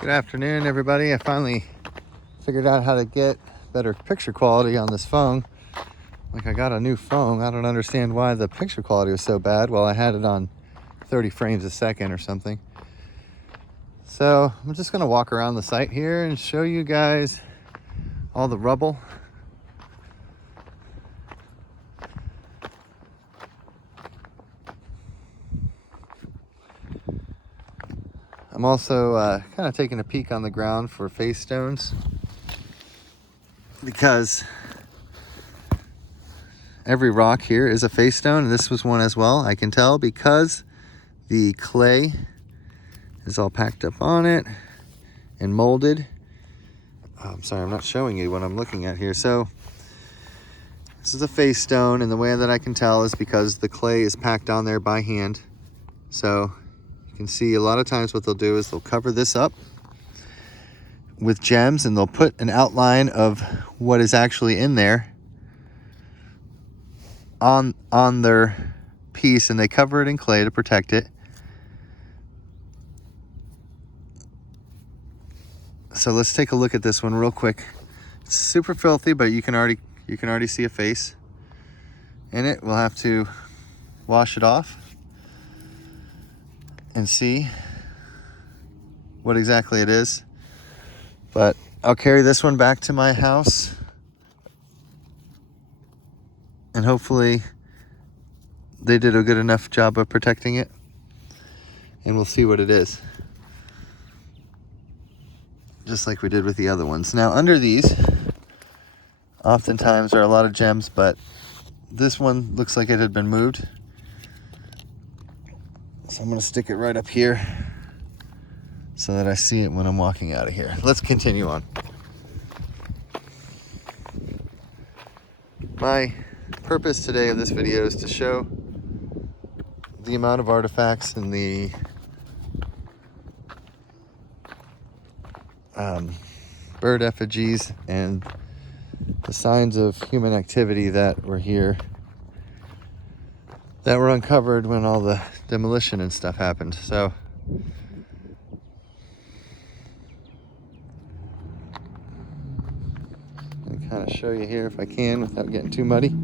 Good afternoon, everybody. I finally figured out how to get better picture quality on this phone. Like, I got a new phone. I don't understand why the picture quality was so bad. Well, I had it on 30 frames a second or something. So I'm just gonna walk around the site here and show you guys all the rubble. I'm also kind of taking a peek on the ground for face stones, because every rock here is a face stone, and this was one as well. I can tell because the clay is all packed up on it and molded. I'm sorry, I'm not showing you what I'm looking at here. So this is a face stone, and the way that I can tell is because the clay is packed on there by hand. So you can see a lot of times what they'll do is they'll cover this up with gems, and they'll put an outline of what is actually in there on their piece, and they cover it in clay to protect it. So let's take a look at this one real quick. It's super filthy, but you can already see a face in it. We'll have to wash it off and see what exactly it is. But I'll carry this one back to my house, and hopefully they did a good enough job of protecting it, and we'll see what it is, just like we did with the other ones. Now, under these oftentimes are a lot of gems, but this one looks like it had been moved. So I'm going to stick it right up here so that I see it when I'm walking out of here. Let's continue on. My purpose today of this video is to show the amount of artifacts and the bird effigies and the signs of human activity that were here, that were uncovered when all the demolition and stuff happened. So I'm gonna kind of show you here if I can without getting too muddy.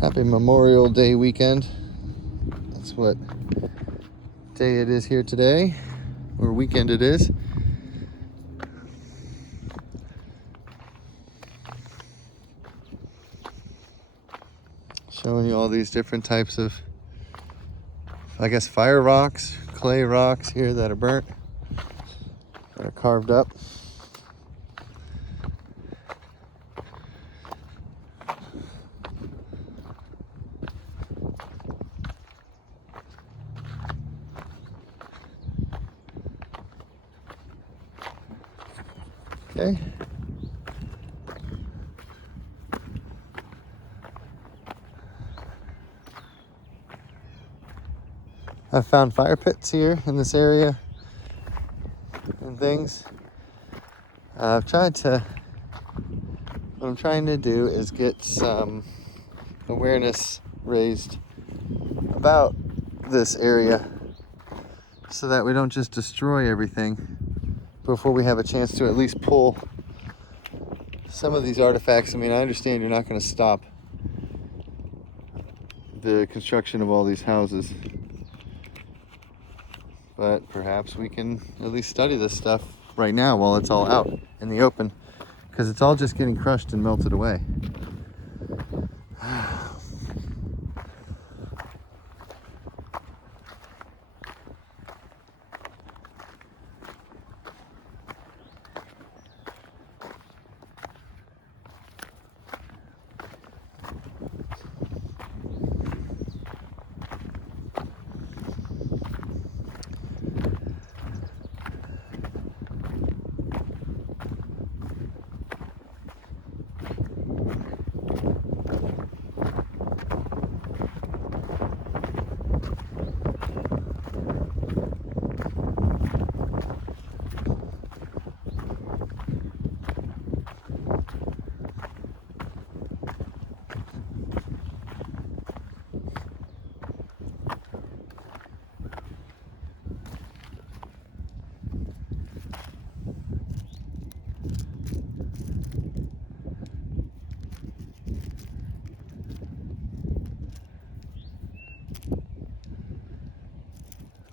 Happy Memorial Day weekend. That's what day it is here today, or weekend it is. Showing you all these different types of, I guess, fire rocks, clay rocks here that are burnt, that are carved up. Okay. I've found fire pits here in this area and things. What I'm trying to do is get some awareness raised about this area so that we don't just destroy everything before we have a chance to at least pull some of these artifacts. I mean, I understand you're not going to stop the construction of all these houses, but perhaps we can at least study this stuff right now while it's all out in the open, because it's all just getting crushed and melted away.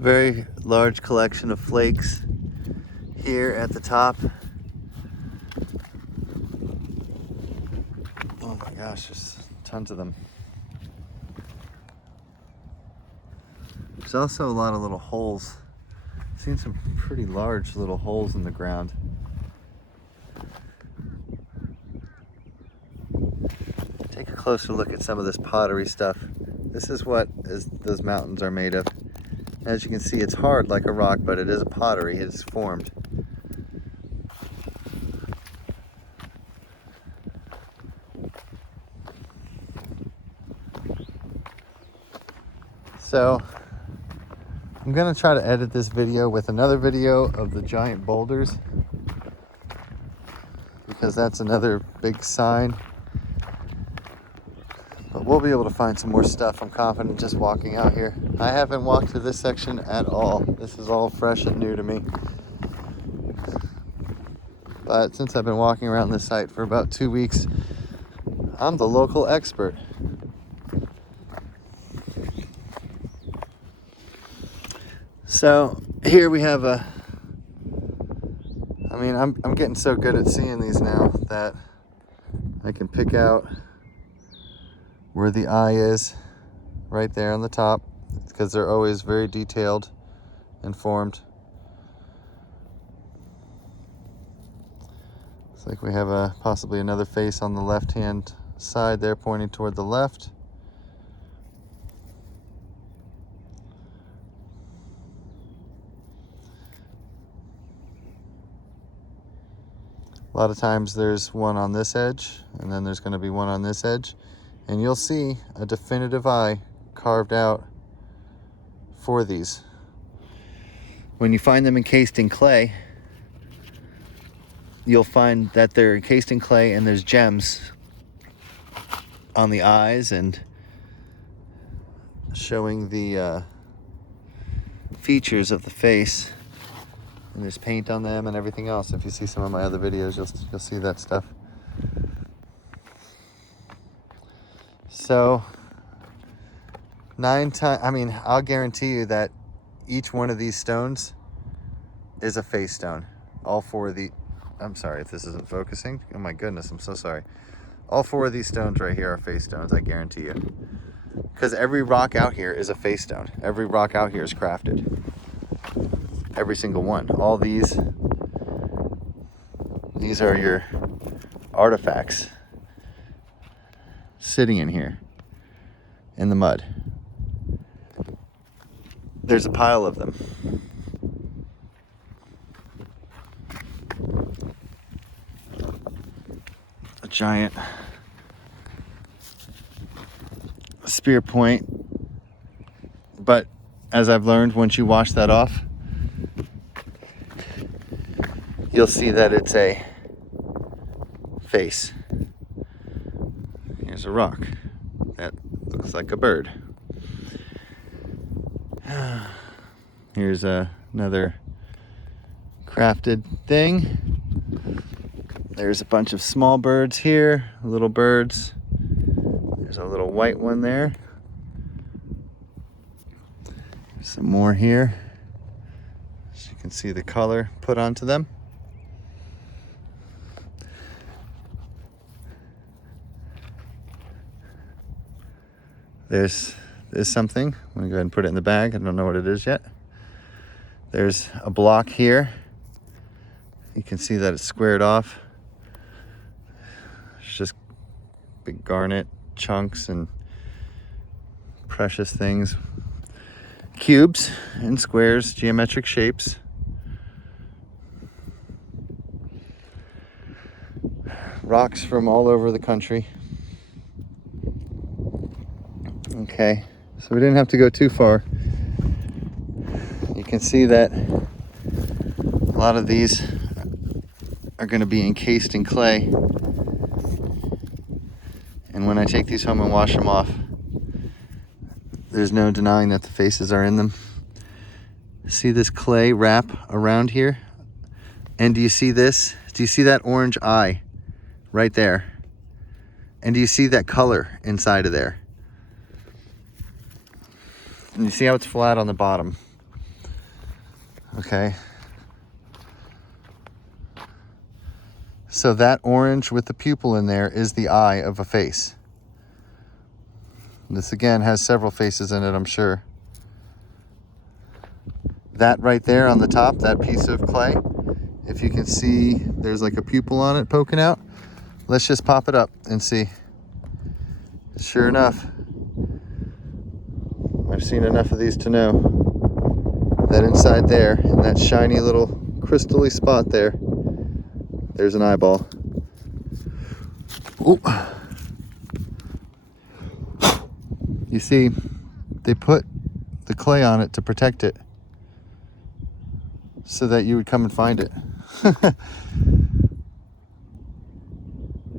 Very large collection of flakes here at the top. Oh my gosh, there's tons of them. There's also a lot of little holes. I've seen some pretty large little holes in the ground. Take a closer look at some of this pottery stuff. This is what those mountains are made of. As you can see, it's hard like a rock, but it is a pottery. It's formed. So I'm gonna try to edit this video with another video of the giant boulders, because that's another big sign. But we'll be able to find some more stuff. I'm confident just walking out here. I haven't walked through this section at all. This is all fresh and new to me. But since I've been walking around this site for about 2 weeks, I'm the local expert. So here we have I'm getting so good at seeing these now that I can pick out where the eye is right there on the top, because they're always very detailed and formed. Looks like we have possibly another face on the left hand side there pointing toward the left. A lot of times there's one on this edge, and then there's going to be one on this edge, and you'll see a definitive eye carved out for these. When you find them encased in clay, you'll find that they're encased in clay and there's gems on the eyes and showing the features of the face. And there's paint on them and everything else. If you see some of my other videos, you'll see that stuff. So I'll guarantee you that each one of these stones is a face stone. All four of the, I'm sorry if this isn't focusing. Oh my goodness, I'm so sorry. All four of these stones right here are face stones, I guarantee you. Because every rock out here is a face stone. Every rock out here is crafted. Every single one. All these are your artifacts sitting in here in the mud. There's a pile of them. A giant spear point. But as I've learned, once you wash that off, you'll see that it's a face. Here's a rock that looks like a bird. Here's another crafted thing. There's a bunch of small birds here, little birds. There's a little white one there. Some more here. So you can see the color put onto them. There's something. I'm gonna go ahead and put it in the bag. I don't know what it is yet. There's a block here. You can see that it's squared off. It's just big garnet chunks and precious things. Cubes and squares, geometric shapes. Rocks from all over the country. Okay, so we didn't have to go too far. You can see that a lot of these are going to be encased in clay. And when I take these home and wash them off, there's no denying that the faces are in them. See this clay wrap around here? And do you see this? Do you see that orange eye right there? And do you see that color inside of there? And you see how it's flat on the bottom? Okay. So that orange with the pupil in there is the eye of a face. This again has several faces in it, I'm sure. That right there on the top, that piece of clay, if you can see, there's like a pupil on it poking out. Let's just pop it up and see. Sure enough, I've seen enough of these to know that inside there, in that shiny little crystally spot there, there's an eyeball. Ooh. You see, they put the clay on it to protect it so that you would come and find it.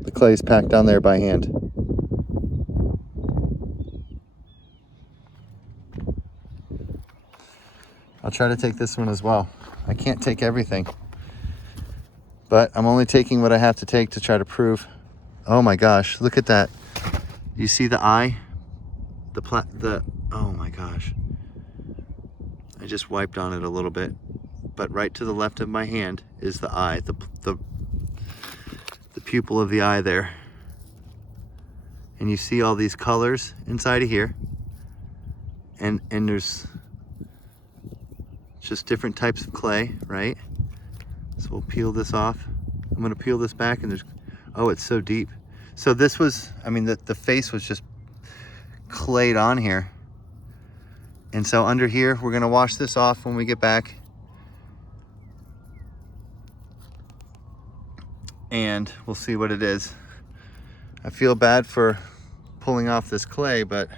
The clay is packed down there by hand. I'll try to take this one as well. I can't take everything, but I'm only taking what I have to take to try to prove. Oh my gosh, look at that. You see the eye? Oh my gosh. I just wiped on it a little bit, but right to the left of my hand is the eye, the pupil of the eye there. And you see all these colors inside of here. And there's just different types of clay, right? So we'll peel this off. I'm gonna peel this back and there's, oh, it's so deep. So this was, I mean, the face was just clayed on here. And so under here, we're gonna wash this off when we get back. And we'll see what it is. I feel bad for pulling off this clay, but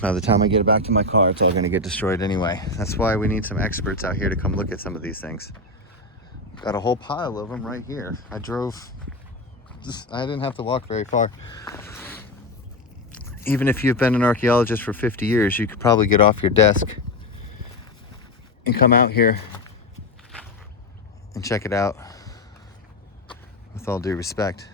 by the time I get it back to my car, it's all gonna get destroyed anyway. That's why we need some experts out here to come look at some of these things. Got a whole pile of them right here. I didn't have to walk very far. Even if you've been an archaeologist for 50 years, you could probably get off your desk and come out here and check it out, with all due respect.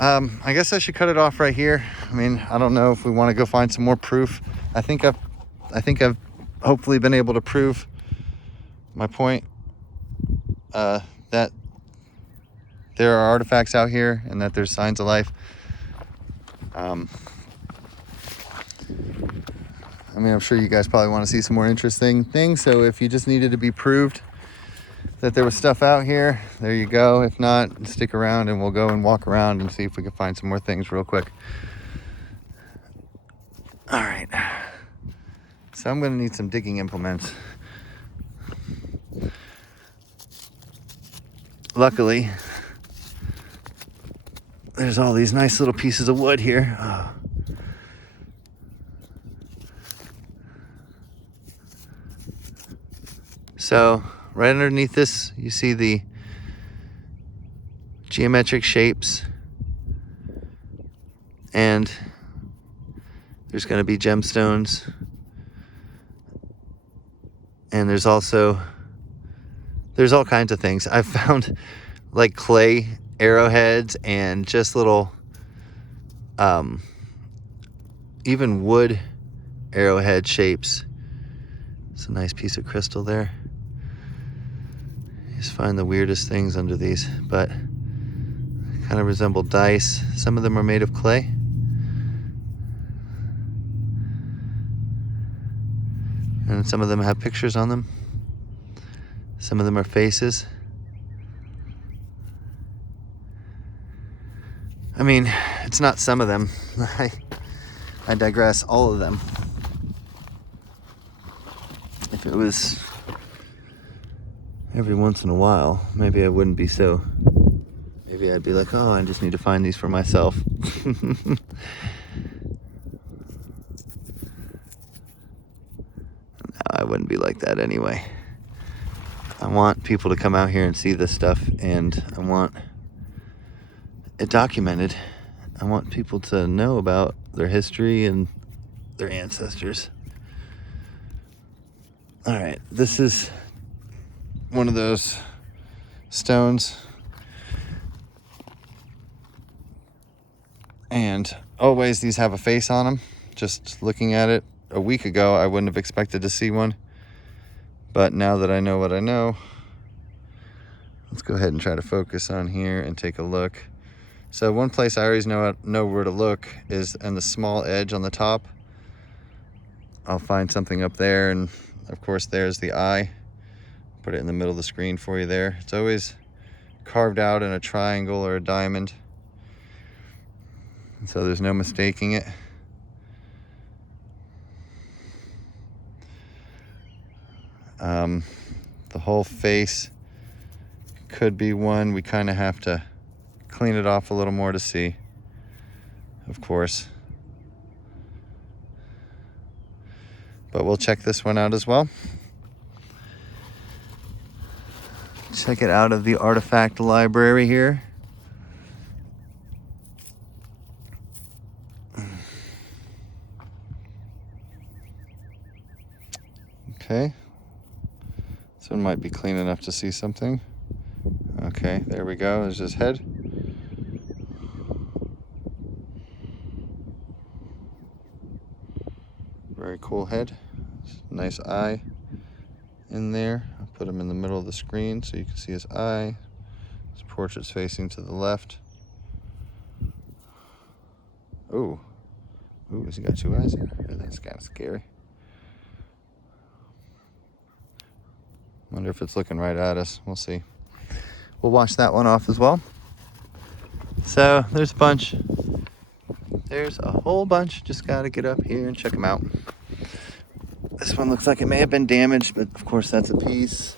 I guess I should cut it off right here. I mean, I don't know if we want to go find some more proof. I think I've hopefully been able to prove my point, that there are artifacts out here and that there's signs of life. I mean, I'm sure you guys probably want to see some more interesting things. So if you just needed to be proved that there was stuff out here, there you go. If not, stick around and we'll go and walk around and see if we can find some more things real quick. All right. So I'm going to need some digging implements. Luckily, there's all these nice little pieces of wood here. Oh. So right underneath this, you see the geometric shapes, and there's going to be gemstones, and there's all kinds of things. I've found like clay arrowheads and just little even wood arrowhead shapes. It's a nice piece of crystal there. You just find the weirdest things under these, but kind of resemble dice. Some of them are made of clay. And some of them have pictures on them. Some of them are faces. I mean, it's not some of them. I digress, all of them. If it was every once in a while, maybe I wouldn't be so. Maybe I'd be like, oh, I just need to find these for myself. No, I wouldn't be like that anyway. I want people to come out here and see this stuff, and I want it documented. I want people to know about their history and their ancestors. All right, this is one of those stones. And always these have a face on them. Just looking at it, a week ago, I wouldn't have expected to see one. But now that I know what I know, let's go ahead and try to focus on here and take a look. So one place I always know where to look is on the small edge on the top. I'll find something up there, and of course there's the eye. Put it in the middle of the screen for you there. It's always carved out in a triangle or a diamond, and so there's no mistaking it. The whole face could be one. We kind of have to clean it off a little more to see, of course. But we'll check this one out as well. Check it out of the artifact library here. Okay. This one might be clean enough to see something. Okay, there we go. There's his head. Very cool head. Nice eye in there. I'll put him in the middle of the screen so you can see his eye. His portrait's facing to the left. Ooh, he's got two eyes here. That's kind of scary. Wonder if it's looking right at us. We'll see. We'll wash that one off as well. So there's a bunch. There's a whole bunch. Just got to get up here and check them out. This one looks like it may have been damaged, but of course that's a piece.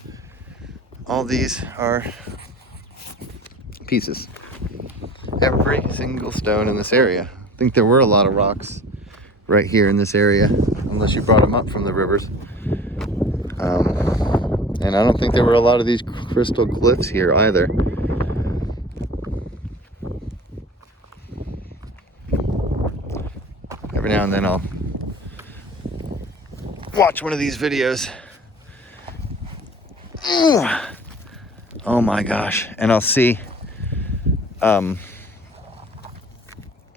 All these are pieces. Every single stone in this area. I think there were a lot of rocks right here in this area, unless you brought them up from the rivers. And I don't think there were a lot of these crystal glyphs here either. Every now and then I'll watch one of these videos. Oh my gosh. And I'll see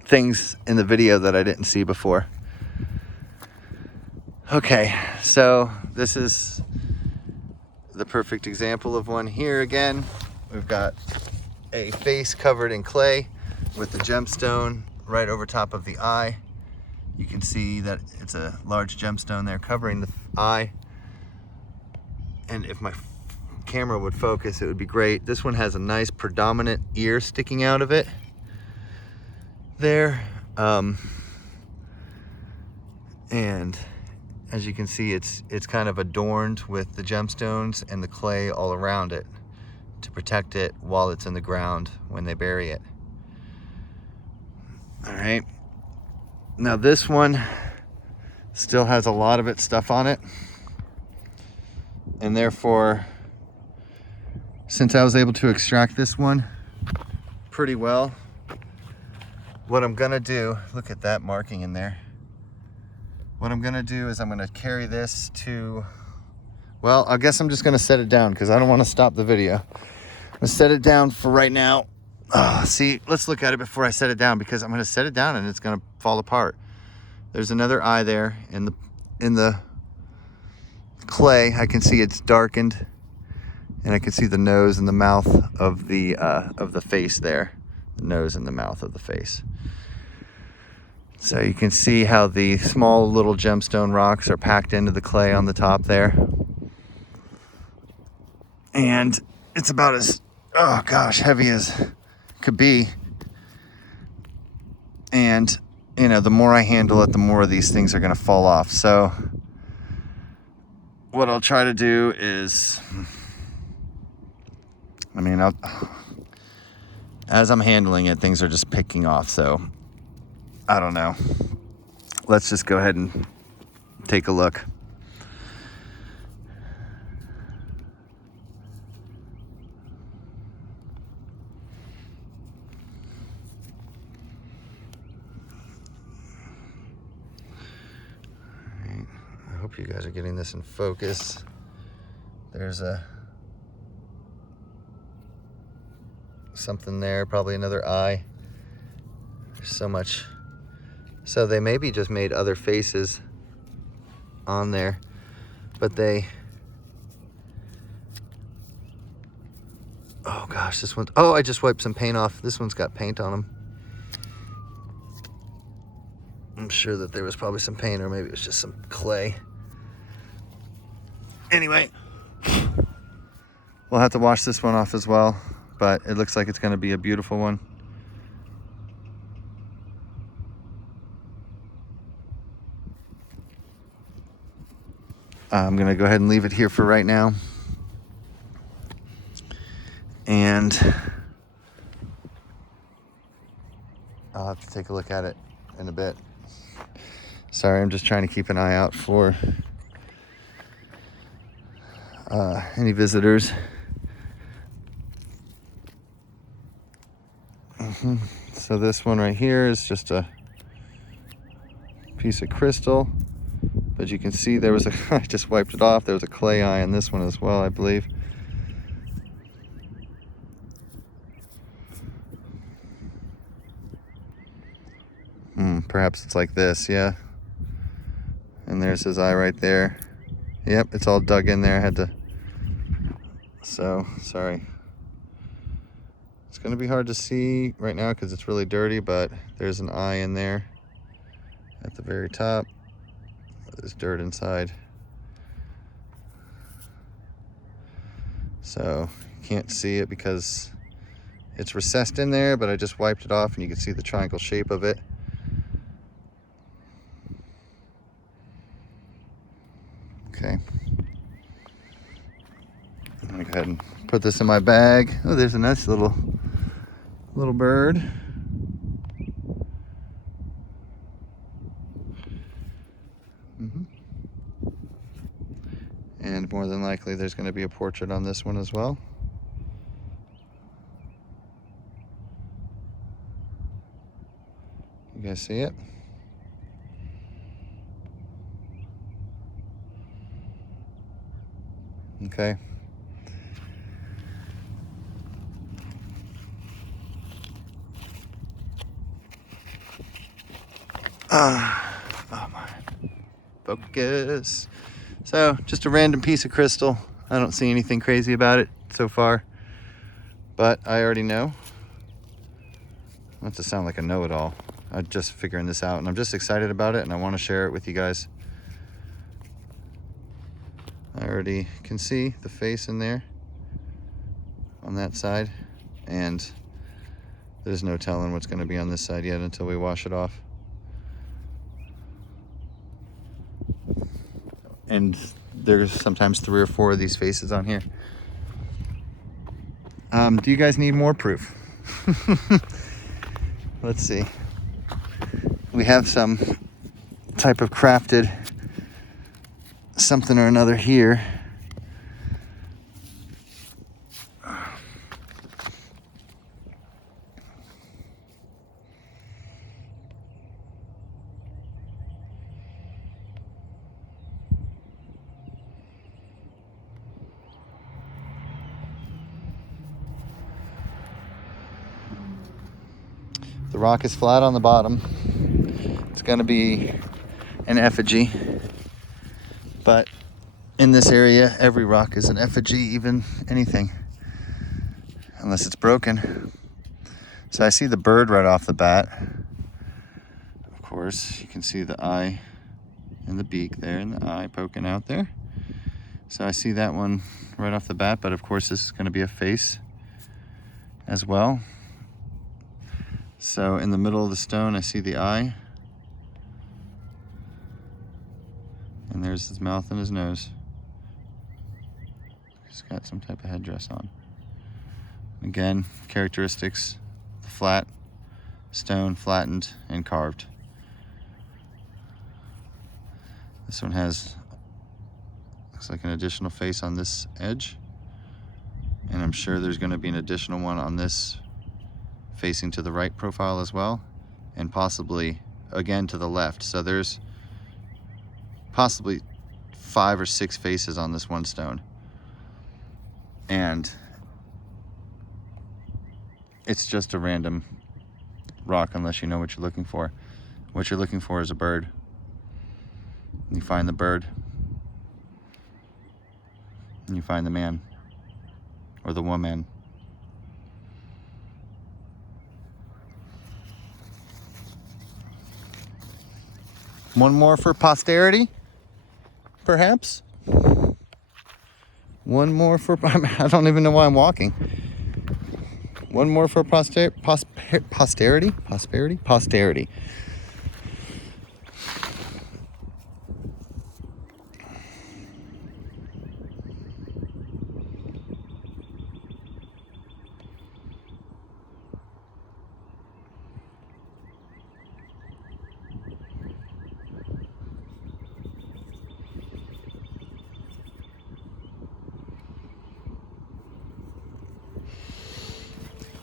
things in the video that I didn't see before. Okay, so this is the perfect example of one here again. We've got a face covered in clay with the gemstone right over top of the eye. You can see that it's a large gemstone there covering the eye. And if my camera would focus, it would be great. This one has a nice predominant ear sticking out of it there. And as you can see, it's kind of adorned with the gemstones and the clay all around it to protect it while it's in the ground when they bury it. All right. Now this one still has a lot of its stuff on it. And therefore, since I was able to extract this one pretty well, what I'm gonna do, look at that marking in there. What I'm gonna do is I'm gonna carry this to, well, I guess I'm just gonna set it down because I don't wanna stop the video. I'm gonna set it down for right now. See, let's look at it before I set it down, because I'm gonna set it down and it's gonna fall apart. There's another eye there in the clay. I can see it's darkened, and I can see the nose and the mouth of the face there. The nose and the mouth of the face. So you can see how the small little gemstone rocks are packed into the clay on the top there. And it's about as, oh gosh, heavy as could be. And, you know, the more I handle it, the more of these things are going to fall off. So what I'll try to do is, I mean, as I'm handling it, things are just picking off. So I don't know. Let's just go ahead and take a look. All right. I hope you guys are getting this in focus. There's something there, probably another eye. There's so much. So they maybe just made other faces on there, but they, oh gosh, this one, oh, I just wiped some paint off. This one's got paint on them. I'm sure that there was probably some paint, or maybe it was just some clay. Anyway, we'll have to wash this one off as well, but it looks like it's going to be a beautiful one. I'm going to go ahead and leave it here for right now. And I'll have to take a look at it in a bit. Sorry, I'm just trying to keep an eye out for any visitors. So this one right here is just a piece of crystal, but you can see there was a, I just wiped it off, there was a clay eye on this one as well, I believe. Perhaps it's like this, yeah. And there's his eye right there. Yep, it's all dug in there. I had to, so sorry. It's gonna be hard to see right now because it's really dirty, but there's an eye in there at the very top. There's dirt inside. So you can't see it because it's recessed in there, but I just wiped it off and you can see the triangle shape of it. Okay. I'm gonna go ahead and put this in my bag. Oh, there's a nice little bird. And more than likely there's going to be a portrait on this one as well. You guys see it? Okay. Oh my. Focus. So, just a random piece of crystal. I don't see anything crazy about it so far, but I already know. Not to sound like a know-it-all. I'm just figuring this out, and I'm just excited about it, and I want to share it with you guys. I already can see the face in there on that side, and there's no telling what's going to be on this side yet until we wash it off. And there's sometimes 3 or 4 of these faces on here. Do you guys need more proof? Let's see. We have some type of crafted something or another here. The rock is flat on the bottom. It's going to be an effigy. But in this area, every rock is an effigy, even anything. Unless it's broken. So I see the bird right off the bat. Of course, you can see the eye and the beak there and the eye poking out there. So I see that one right off the bat, but of course this is going to be a face as well. So in the middle of the stone, I see the eye. And there's his mouth and his nose. He's got some type of headdress on. Again, characteristics, the flat stone, flattened and carved. This one has, looks like an additional face on this edge. And I'm sure there's going to be an additional one on this facing to the right profile as well, and possibly again to the left. So there's possibly 5 or 6 faces on this one stone, and it's just a random rock unless you know what you're looking for. What you're looking for is a bird. You find the bird, and you find the man or the woman. One more for posterity, perhaps? One more for, I don't even know why I'm walking. One more for posterity? Posterity? Posterity.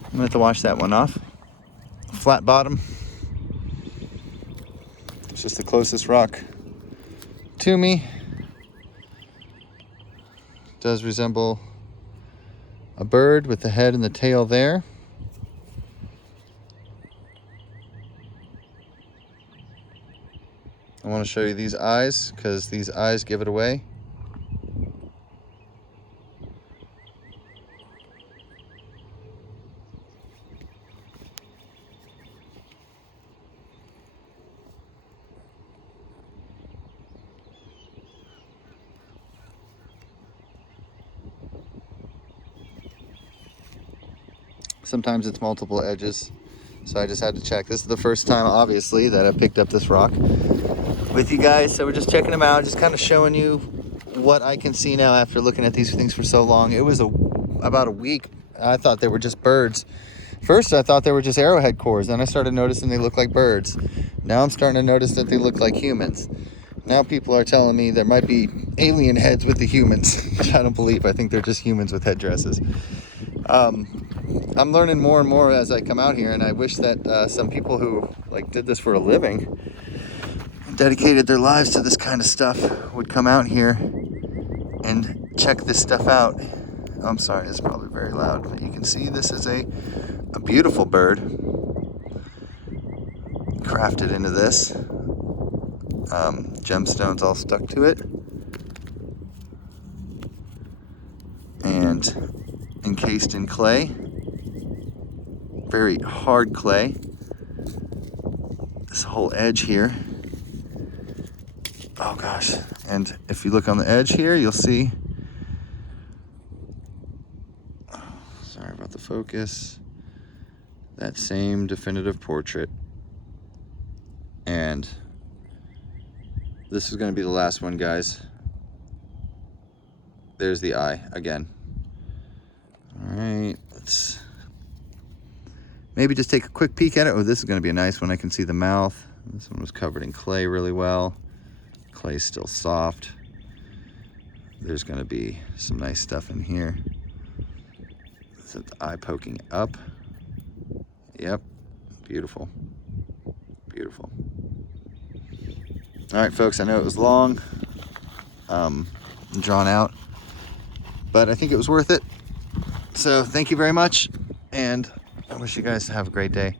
I'm gonna have to wash that one off. Flat bottom. It's just the closest rock to me. Does resemble a bird with the head and the tail there. I want to show you these eyes because these eyes give it away. Sometimes it's multiple edges, so I just had to check. This is the first time, obviously, that I picked up this rock with you guys, so we're just checking them out, just kind of showing you what I can see now after looking at these things for so long. It was about a week. I thought they were just birds. First, I thought they were just arrowhead cores. Then I started noticing they look like birds. Now I'm starting to notice that they look like humans. Now people are telling me there might be alien heads with the humans, which I don't believe. I think they're just humans with headdresses. I'm learning more and more as I come out here, and I wish that some people who did this for a living, dedicated their lives to this kind of stuff, would come out here and check this stuff out. I'm sorry, it's probably very loud, but you can see this is a beautiful bird crafted into this. Gemstones all stuck to it, and encased in clay, very hard clay. This whole edge here, oh gosh, and if you look on the edge here, you'll see, sorry about the focus, that same definitive portrait. And this is going to be the last one, guys. There's the eye again. All right, let's maybe just take a quick peek at it. Oh, this is going to be a nice one. I can see the mouth. This one was covered in clay really well. Clay's still soft. There's going to be some nice stuff in here. Is it the eye poking up? Yep, beautiful, beautiful. All right, folks, I know it was long, drawn out, but I think it was worth it. So thank you very much, and I wish you guys to have a great day.